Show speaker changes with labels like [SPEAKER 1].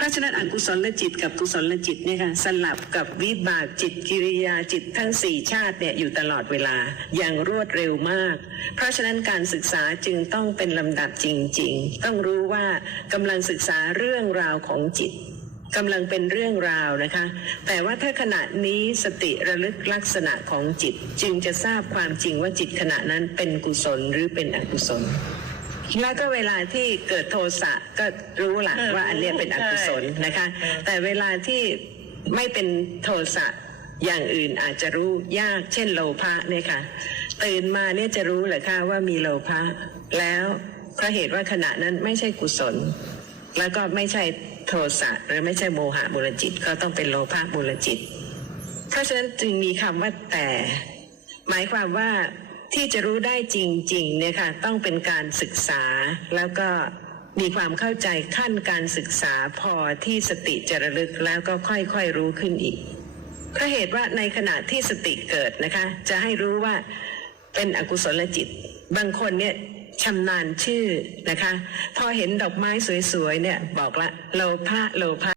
[SPEAKER 1] เพราะฉะนั้นอกุศลจิตกับกุศลจิตเนี่ยค่ะสลับกับวิบากจิตกิริยาจิตทั้งสี่ชาติเนี่ยอยู่ตลอดเวลาอย่างรวดเร็วมาก เพราะฉะนั้นการศึกษาจึงต้องเป็นลำดับจริง ๆ ต้องรู้ว่ากำลังศึกษาเรื่องราวของจิตกำลังเป็นเรื่องราวนะคะ แต่ว่าถ้าขณะนี้สติระลึกลักษณะของจิต จึงจะทราบความจริงว่าจิตขณะนั้นเป็นกุศลหรือเป็นอกุศล แล้วก็เวลาที่เกิดโทสะก็รู้ละ
[SPEAKER 2] เออ
[SPEAKER 1] ว่าอันเนี้ยเป็นอกุศลนะคะ แต่เวลาที่ไม่เป็นโทสะอย่างอื่นอาจจะรู้ยากเช่นโลภะเนี่ยค่ะ ตื่นมาเนี่ยจะรู้เหรือคะว่ามีโลภะแล้วเพราะเหตุว่าขณะนั้นไม่ใช่กุศล แล้วก็ไม่ใช่โทสะหรือไม่ใช่โมหะบุรจิต ก็ต้องเป็นโลภะบุรจิต เพราะฉะนั้นจึงมีคำว่าแต่ หมายความว่า ที่จะรู้ได้จริงๆเนี่ยค่ะต้องเป็นการศึกษาแล้วก็มีความเข้าใจขั้นการศึกษาพอที่สติจะระลึกแล้วก็ค่อยๆรู้ขึ้นอีกเพราะเหตุว่าในขณะที่สติเกิดนะคะ จะให้รู้ว่าเป็นอกุศลจิต บางคนเนี่ยชำนาญชื่อนะคะ พอเห็นดอกไม้สวยๆเนี่ยบอกละโลภะโลภะ